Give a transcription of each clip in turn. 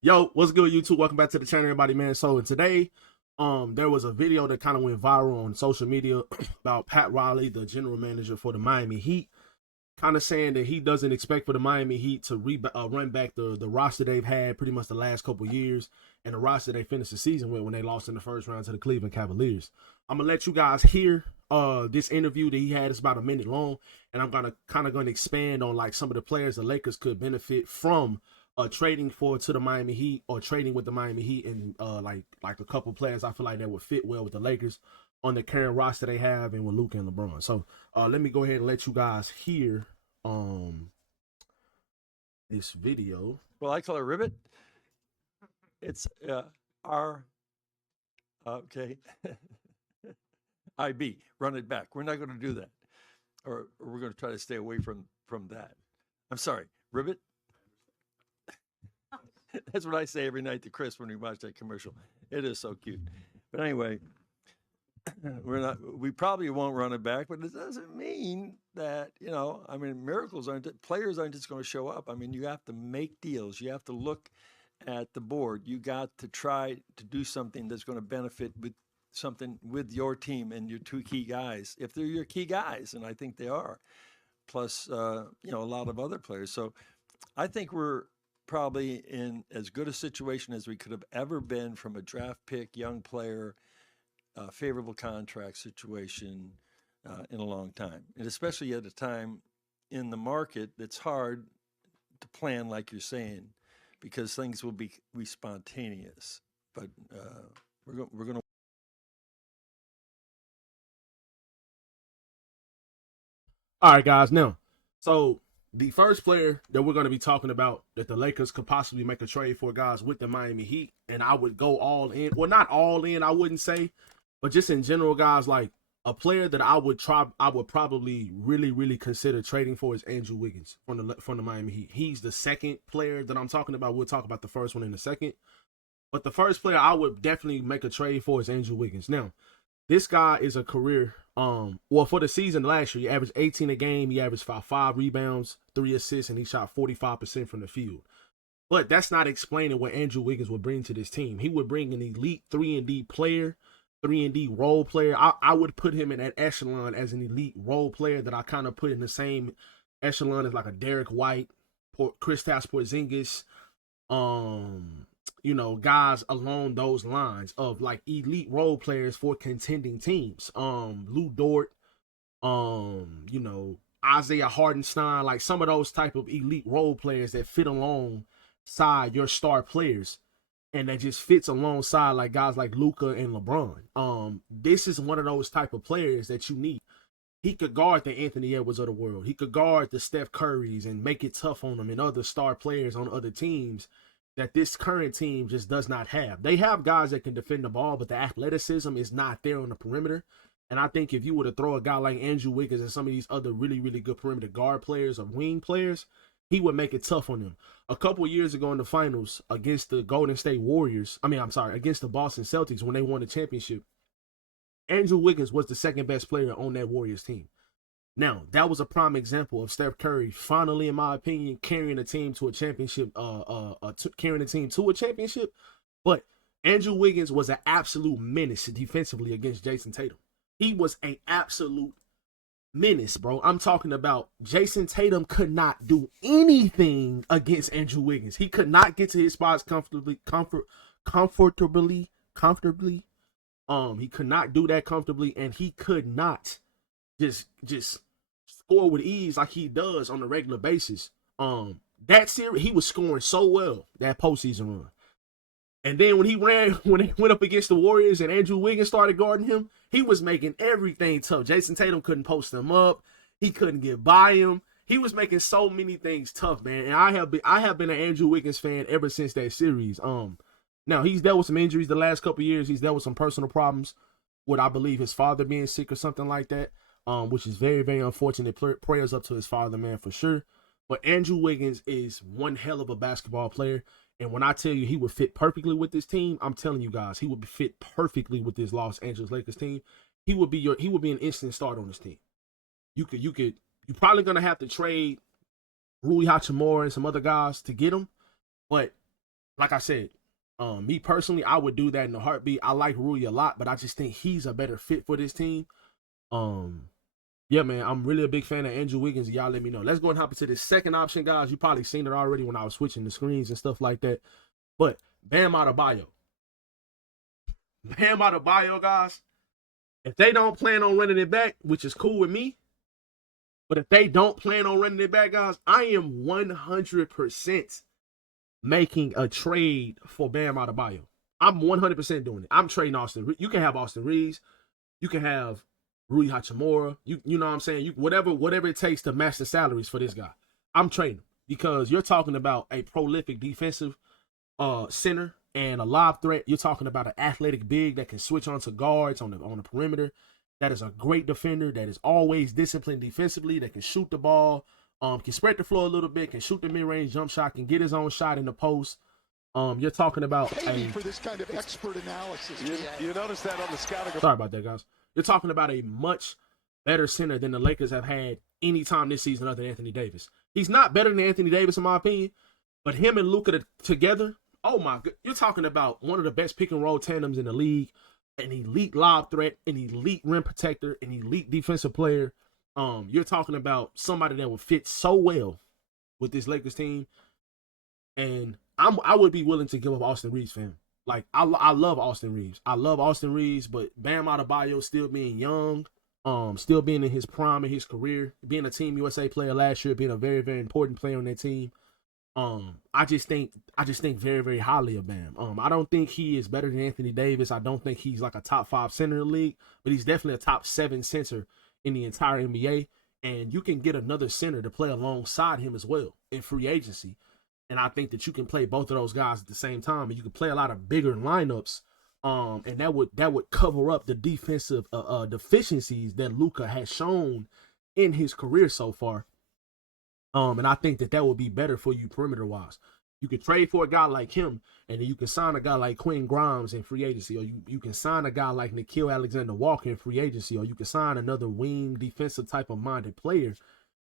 Yo, what's good, YouTube? Welcome back to the channel, everybody, man. So today, there was a video that kind of went viral on social media about Pat Riley, the general manager for the Miami Heat, kind of saying that he doesn't expect for the Miami Heat to run back the roster they've had pretty much the last couple of years and the roster they finished the season with when they lost in the first round to the Cleveland Cavaliers. I'm gonna let you guys hear this interview that he had. It's about a minute long, and I'm gonna expand on like some of the players the Lakers could benefit from trading for to the Miami Heat or trading with the Miami Heat, and like a couple players I feel like that would fit well with the Lakers on the current roster they have and with Luka and LeBron. So let me go ahead and let you guys hear this video. Well, I call it ribbit. It's R. Okay. IB. Run it back. We're not going to do that, or we're going to try to stay away from that. I'm sorry, ribbit. That's what I say every night to Chris when we watch that commercial. It is so cute. But anyway, we probably won't run it back, but it doesn't mean that, players aren't just going to show up. I mean, you have to make deals. You have to look at the board. You got to try to do something that's going to benefit with your team and your two key guys, if they're your key guys, and I think they are, plus, a lot of other players. So I think we're probably in as good a situation as we could have ever been from a draft pick, young player, favorable contract situation in a long time. And especially at a time in the market that's hard to plan, like you're saying, because things will be spontaneous. But we're going to. All right, guys. Now, so the first player that we're going to be talking about that the Lakers could possibly make a trade for, guys, with the Miami Heat, and I would go all in, well, not all in, I wouldn't say, but just in general, guys, like a player that I would probably really consider trading for is Andrew Wiggins from the Miami Heat. He's the second player that I'm talking about. We'll talk about the first one in a second. But the first player I would definitely make a trade for is Andrew Wiggins. Now, this guy is a career, for the season last year, he averaged 18 a game. He averaged about 5 rebounds, 3 assists, and he shot 45% from the field. But that's not explaining what Andrew Wiggins would bring to this team. He would bring an elite 3-and-D player, 3-and-D role player. I would put him in that echelon as an elite role player that I kind of put in the same echelon as like a Derek White, Kristaps Porzingis, guys along those lines of like elite role players for contending teams. Lou Dort, Isaiah Hardenstein, like some of those type of elite role players that fit alongside your star players and that just fits alongside like guys like Luka and LeBron. This is one of those type of players that you need. He could guard the Anthony Edwards of the world. He could guard the Steph Currys and make it tough on them and other star players on other teams that this current team just does not have. They have guys that can defend the ball, but the athleticism is not there on the perimeter. And I think if you were to throw a guy like Andrew Wiggins and some of these other really good perimeter guard players or wing players, he would make it tough on them. A couple years ago in the finals against the Golden State Warriors, against the Boston Celtics when they won the championship, Andrew Wiggins was the second best player on that Warriors team. Now, that was a prime example of Steph Curry finally, in my opinion, carrying a team to a championship, But Andrew Wiggins was an absolute menace defensively against Jason Tatum. He was an absolute menace, bro. I'm talking about Jason Tatum could not do anything against Andrew Wiggins. He could not get to his spots comfortably. He could not do that comfortably, and he could not just score with ease like he does on a regular basis. That series he was scoring so well that postseason run. And then when he went up against the Warriors and Andrew Wiggins started guarding him, he was making everything tough. Jason Tatum couldn't post him up. He couldn't get by him. He was making so many things tough, man. And I have been an Andrew Wiggins fan ever since that series. Now he's dealt with some injuries the last couple of years. He's dealt with some personal problems with, I believe, his father being sick or something like that, which is very unfortunate. Prayers up to his father, man, for sure. But Andrew Wiggins is one hell of a basketball player. And when I tell you he would fit perfectly with this team, I'm telling you guys, he would fit perfectly with this Los Angeles Lakers team. He would be an instant start on this team. You're probably gonna have to trade Rui Hachimura and some other guys to get him, but like I said, me personally, I would do that in a heartbeat. I like Rui a lot, but I just think he's a better fit for this team. Yeah, man, I'm really a big fan of Andrew Wiggins. Y'all let me know. Let's go and hop into this second option, guys. You probably seen it already when I was switching the screens and stuff like that. But Bam Adebayo. Bam Adebayo, guys. If they don't plan on running it back, which is cool with me, but if they don't plan on running it back, guys, I am 100% making a trade for Bam Adebayo. I'm 100% doing it. I'm trading Austin. You can have Austin Reeves. You can have Rui Hachimura. You know what I'm saying? Whatever it takes to match the salaries for this guy. I'm trading him because you're talking about a prolific defensive center and a lob threat. You're talking about an athletic big that can switch onto guards on the perimeter. That is a great defender. That is always disciplined defensively. That can shoot the ball. Can spread the floor a little bit. Can shoot the mid-range jump shot. Can get his own shot in the post. You're talking about for this kind of expert analysis. You notice that on the scouting. Sorry about that, guys. You're talking about a much better center than the Lakers have had any time this season other than Anthony Davis. He's not better than Anthony Davis, in my opinion, but him and Luka together, oh my God, you're talking about one of the best pick and roll tandems in the league, an elite lob threat, an elite rim protector, an elite defensive player. You're talking about somebody that would fit so well with this Lakers team, and I would be willing to give up Austin Reeves, fam. Like, I love Austin Reeves. I love Austin Reeves, but Bam Adebayo still being young, still being in his prime of his career, being a Team USA player last year, being a very, very important player on that team. I just think very, very highly of Bam. I don't think he is better than Anthony Davis. I don't think he's like a top 5 center in the league, but he's definitely a top 7 center in the entire NBA. And you can get another center to play alongside him as well in free agency. And I think that you can play both of those guys at the same time, and you can play a lot of bigger lineups. And that would cover up the defensive deficiencies that Luka has shown in his career so far. And I think that would be better for you perimeter wise. You could trade for a guy like him, and then you can sign a guy like Quinn Grimes in free agency, or you can sign a guy like Nickeil Alexander-Walker in free agency, or you can sign another wing defensive type of minded player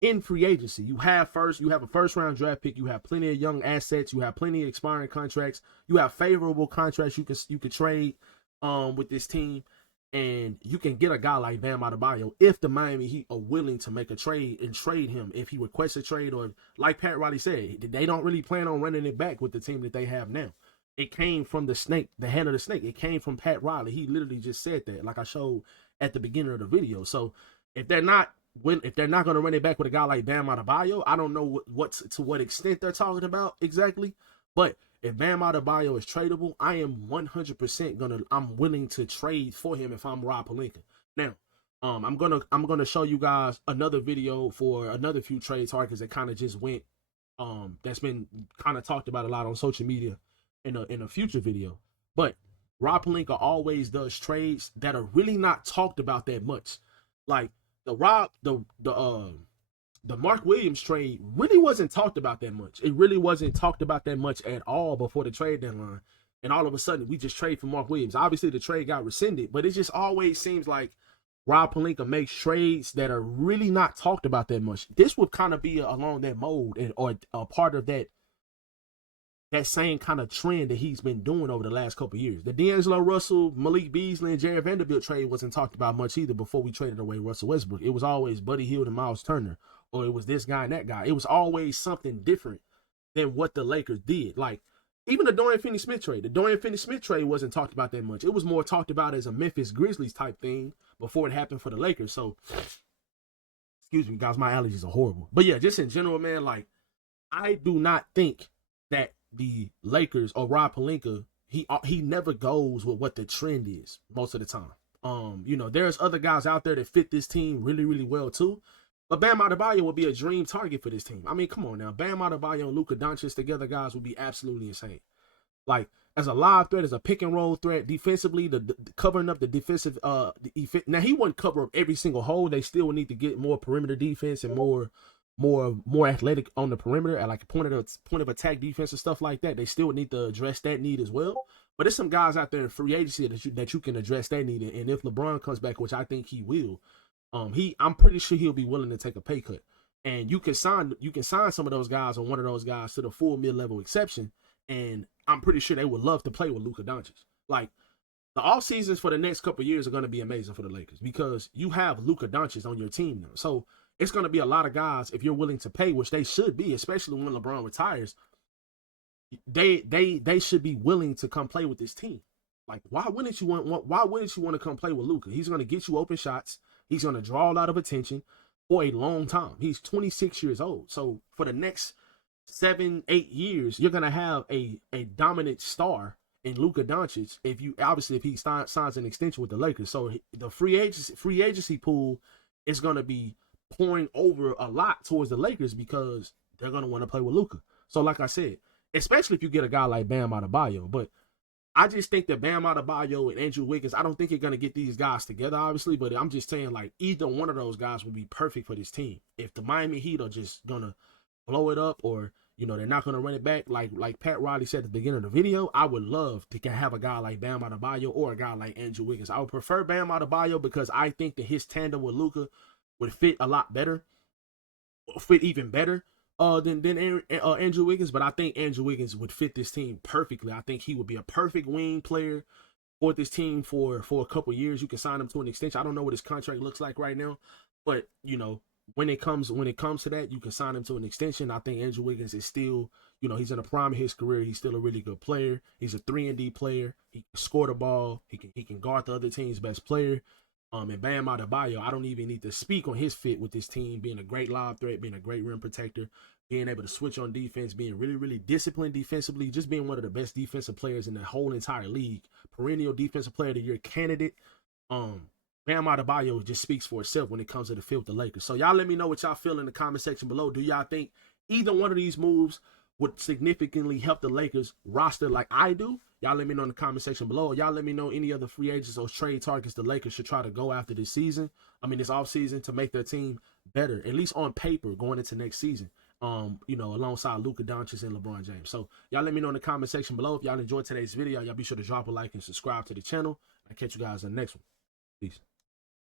in free agency. You have a first round draft pick. You have plenty of young assets. You have plenty of expiring contracts. You have favorable contracts you could trade with this team, and you can get a guy like Bam Adebayo if the Miami Heat are willing to make a trade and trade him if he requests a trade, or like Pat Riley said, they don't really plan on running it back with the team that they have now. It came from the head of the snake. It came from Pat Riley. He literally just said that, like I showed at the beginning of the video. So if they're not going to run it back with a guy like Bam Adebayo, I don't know to what extent they're talking about exactly. But if Bam Adebayo is tradable, I am 100% I'm willing to trade for him if I'm Rob Pelinka. Now, I'm gonna show you guys another video for another few trade targets that kind of just went, that's been kind of talked about a lot on social media in a future video. But Rob Pelinka always does trades that are really not talked about that much, like the Mark Williams trade really wasn't talked about that much. It really wasn't talked about that much at all before the trade deadline. And all of a sudden, we just trade for Mark Williams. Obviously, the trade got rescinded, but it just always seems like Rob Pelinka makes trades that are really not talked about that much. This would kind of be along that mode, or a part of that same kind of trend that he's been doing over the last couple of years. The D'Angelo Russell, Malik Beasley, and Jared Vanderbilt trade wasn't talked about much either before we traded away Russell Westbrook. It was always Buddy Hield and Miles Turner, or it was this guy and that guy. It was always something different than what the Lakers did. Like, even the Dorian Finney-Smith trade. The Dorian Finney-Smith trade wasn't talked about that much. It was more talked about as a Memphis Grizzlies type thing before it happened for the Lakers. So, excuse me, guys, my allergies are horrible. But yeah, just in general, man, like, I do not think that the Lakers or Rob Pelinka, he never goes with what the trend is most of the time. There's other guys out there that fit this team really, really well too. But Bam Adebayo would be a dream target for this team. I mean, come on now. Bam Adebayo and Luka Doncic together, guys, would be absolutely insane. Like, as a live threat, as a pick and roll threat, defensively, the covering up the defensive. Now, he wouldn't cover up every single hole. They still would need to get more perimeter defense and more athletic on the perimeter, at like a point of attack defense and stuff like that. They still would need to address that need as well. But there's some guys out there in free agency that you can address that need. And if LeBron comes back, which I think he will, I'm pretty sure he'll be willing to take a pay cut. And you can sign some of those guys or one of those guys to the full mid-level exception, and I'm pretty sure they would love to play with Luka Doncic. Like, the off seasons for the next couple of years are going to be amazing for the Lakers because you have Luka Doncic on your team now. So it's going to be a lot of guys, if you're willing to pay, which they should be, especially when LeBron retires. They should be willing to come play with this team. Like, why wouldn't you want to come play with Luka? He's going to get you open shots. He's going to draw a lot of attention for a long time. He's 26 years old. So for the next 7-8 years, you're going to have a dominant star in Luka Doncic if he signs an extension with the Lakers. So the free agency pool is going to be pouring over a lot towards the Lakers because they're going to want to play with Luka. So like I said, especially if you get a guy like Bam Adebayo, but I just think that Bam Adebayo and Andrew Wiggins, I don't think you're going to get these guys together, obviously, but I'm just saying, like, either one of those guys would be perfect for this team. If the Miami Heat are just going to blow it up or, you know, they're not going to run it back, like Pat Riley said at the beginning of the video, I would love to have a guy like Bam Adebayo or a guy like Andrew Wiggins. I would prefer Bam Adebayo because I think that his tandem with Luka would fit a lot better, fit even better than Andrew Wiggins, but I think Andrew Wiggins would fit this team perfectly. I think he would be a perfect wing player for this team for a couple years. You can sign him to an extension. I don't know what his contract looks like right now, but you know, when it comes to that, you can sign him to an extension. I think Andrew Wiggins is still, you know, he's in the prime of his career. He's still a really good player. He's a 3-and-D player. He can score the ball. He can guard the other team's best player. And Bam Adebayo, I don't even need to speak on his fit with this team, being a great lob threat, being a great rim protector, being able to switch on defense, being really, really disciplined defensively, just being one of the best defensive players in the whole entire league, perennial defensive player of the year candidate. Bam Adebayo just speaks for itself when it comes to the field with the Lakers. So y'all let me know what y'all feel in the comment section below. Do y'all think either one of these moves would significantly help the Lakers roster like I do? Y'all let me know in the comment section below. Y'all let me know any other free agents or trade targets the Lakers should try to go after this offseason to make their team better, at least on paper, going into next season. You know, alongside Luka Doncic and LeBron James. So y'all let me know in the comment section below. If y'all enjoyed today's video, y'all be sure to drop a like and subscribe to the channel. I'll catch you guys in the next one. Peace.